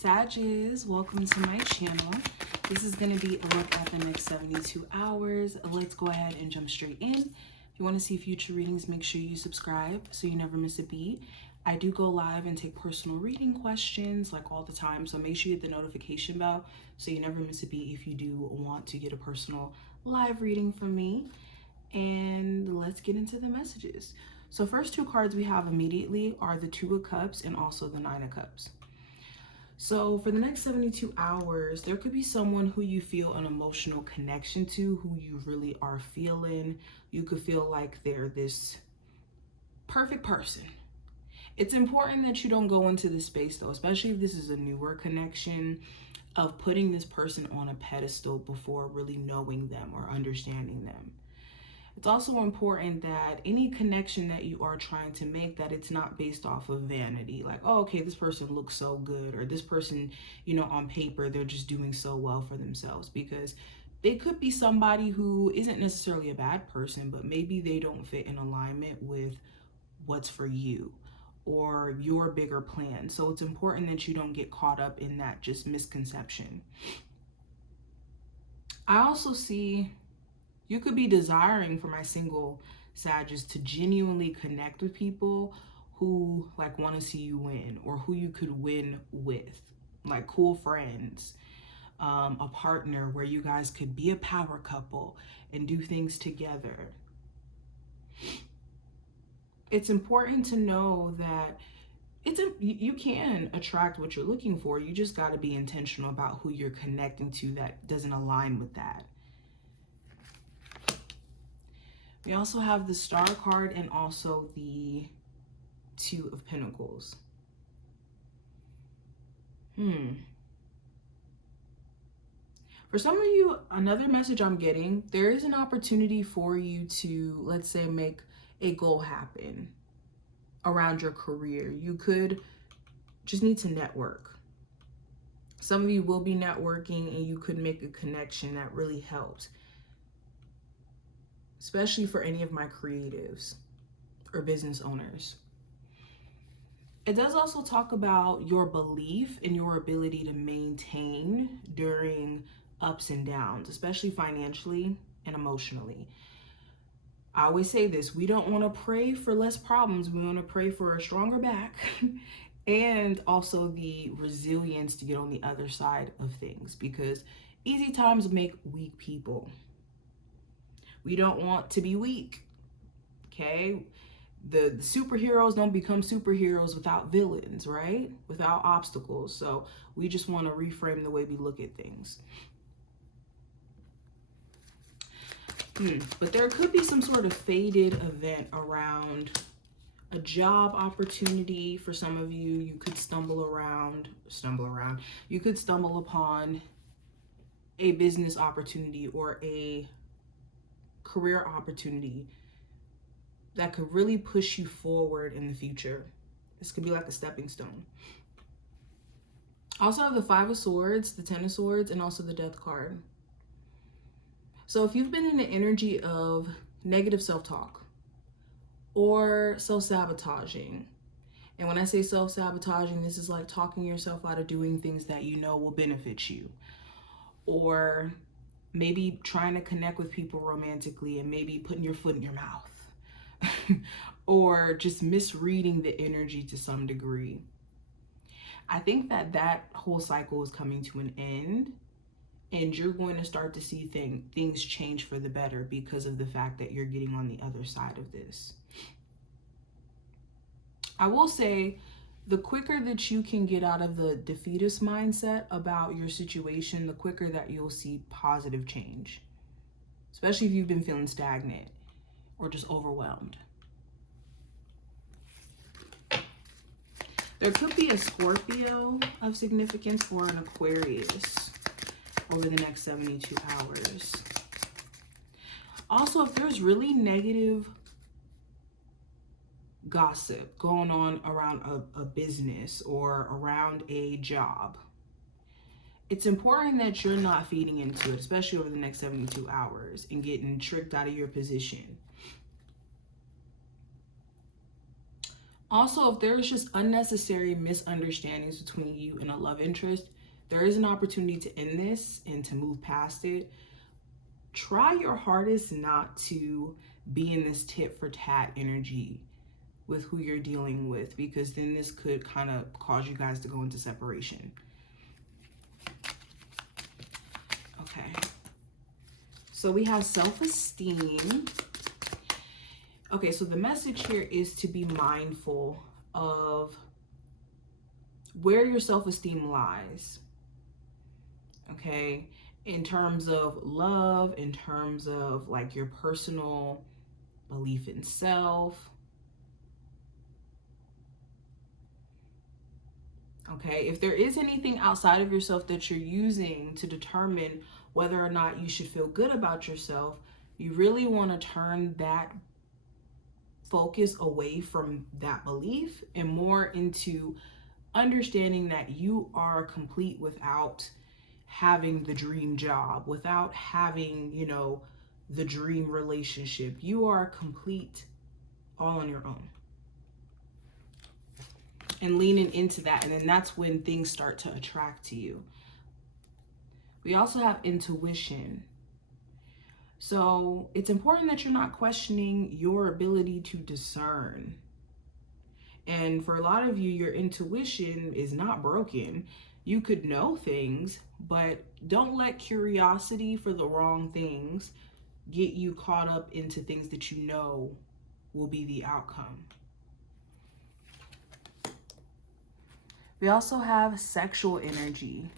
Sagittarius, welcome to my channel. This is going to be a look at the next 72 hours. Let's go ahead and jump straight in. If you want to see future readings, make sure you subscribe so you never miss a beat. I do go live and take personal reading questions like all the time, so make sure you hit the notification bell so you never miss a beat if you do want to get a personal live reading from me. And let's get into the messages. So first two cards we have immediately are the Two of Cups and also the Nine of Cups. So for the next 72 hours, there could be someone who you feel an emotional connection to, who you really are feeling. You could feel like they're this perfect person. It's important that you don't go into this space though, especially if this is a newer connection, of putting this person on a pedestal before really knowing them or understanding them. It's also important that any connection that you are trying to make, that it's not based off of vanity. Like, oh, okay, this person looks so good, or this person, you know, on paper, they're just doing so well for themselves, because they could be somebody who isn't necessarily a bad person, but maybe they don't fit in alignment with what's for you or your bigger plan. So it's important that you don't get caught up in that just misconception. I also see you could be desiring, for my single Sagittarius, to genuinely connect with people who like want to see you win, or who you could win with, like cool friends, a partner where you guys could be a power couple and do things together. It's important to know that you can attract what you're looking for. You just got to be intentional about who you're connecting to that doesn't align with that. We also have the Star card and also the Two of Pentacles. For some of you, another message I'm getting, there is an opportunity for you to, let's say, make a goal happen around your career. You could just need to network. Some of you will be networking and you could make a connection that really helps, especially for any of my creatives or business owners. It does also talk about your belief and your ability to maintain during ups and downs, especially financially and emotionally. I always say this, we don't want to pray for less problems. We want to pray for a stronger back and also the resilience to get on the other side of things, because easy times make weak people. We don't want to be weak, okay? The superheroes don't become superheroes without villains, right? Without obstacles. So we just want to reframe the way we look at things. But there could be some sort of fated event around a job opportunity. For some of you, you could stumble upon a business opportunity or a career opportunity that could really push you forward in the future. This could be like a stepping stone. Also have the Five of Swords, the Ten of Swords, and also the Death card. So if you've been in the energy of negative self-talk or self-sabotaging, and when I say self-sabotaging, this is like talking yourself out of doing things that you know will benefit you, or maybe trying to connect with people romantically and maybe putting your foot in your mouth or just misreading the energy to some degree. I think that whole cycle is coming to an end, and you're going to start to see things change for the better because of the fact that you're getting on the other side of this. I will say, the quicker that you can get out of the defeatist mindset about your situation, the quicker that you'll see positive change, especially if you've been feeling stagnant or just overwhelmed. There could be a Scorpio of significance or an Aquarius over the next 72 hours. Also, if there's really negative gossip going on around a business or around a job, it's important that you're not feeding into it, especially over the next 72 hours and getting tricked out of your position. Also, if there's just unnecessary misunderstandings between you and a love interest, there is an opportunity to end this and to move past it. Try your hardest not to be in this tit for tat energy with who you're dealing with, because then this could kind of cause you guys to go into separation. Okay. So we have self-esteem. Okay, so the message here is to be mindful of where your self-esteem lies. Okay, in terms of love, in terms of like your personal belief in self. Okay, if there is anything outside of yourself that you're using to determine whether or not you should feel good about yourself, you really want to turn that focus away from that belief and more into understanding that you are complete without having the dream job, without having, you know, the dream relationship. You are complete all on your own. And leaning into that, and then that's when things start to attract to you. We also have intuition. So it's important that you're not questioning your ability to discern. And for a lot of you, your intuition is not broken. You could know things, but don't let curiosity for the wrong things get you caught up into things that you know will be the outcome. We also have sexual energy.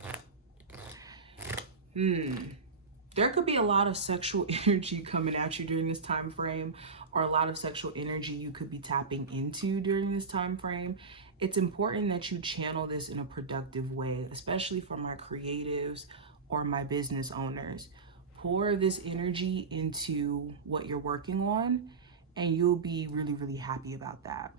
There could be a lot of sexual energy coming at you during this time frame, or a lot of sexual energy you could be tapping into during this time frame. It's important that you channel this in a productive way, especially for my creatives or my business owners. Pour this energy into what you're working on, and you'll be really, really happy about that.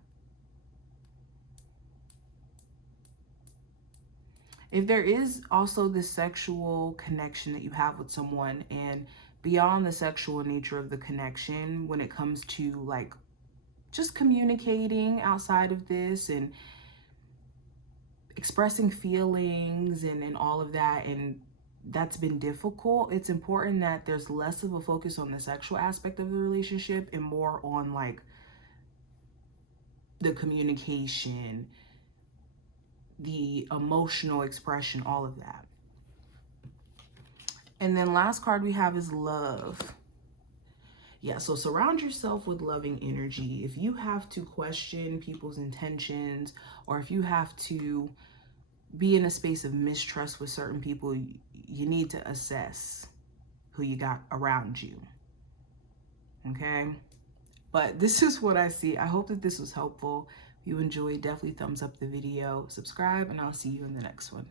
If there is also this sexual connection that you have with someone, and beyond the sexual nature of the connection, when it comes to like just communicating outside of this and expressing feelings and all of that, and that's been difficult, it's important that there's less of a focus on the sexual aspect of the relationship and more on like the communication, the emotional expression, all of that. And then last card we have is love. Yeah, so surround yourself with loving energy. If you have to question people's intentions, or if you have to be in a space of mistrust with certain people, you need to assess who you got around you. Okay? But this is what I see. I hope that this was helpful. If you enjoyed, definitely thumbs up the video, subscribe, and I'll see you in the next one.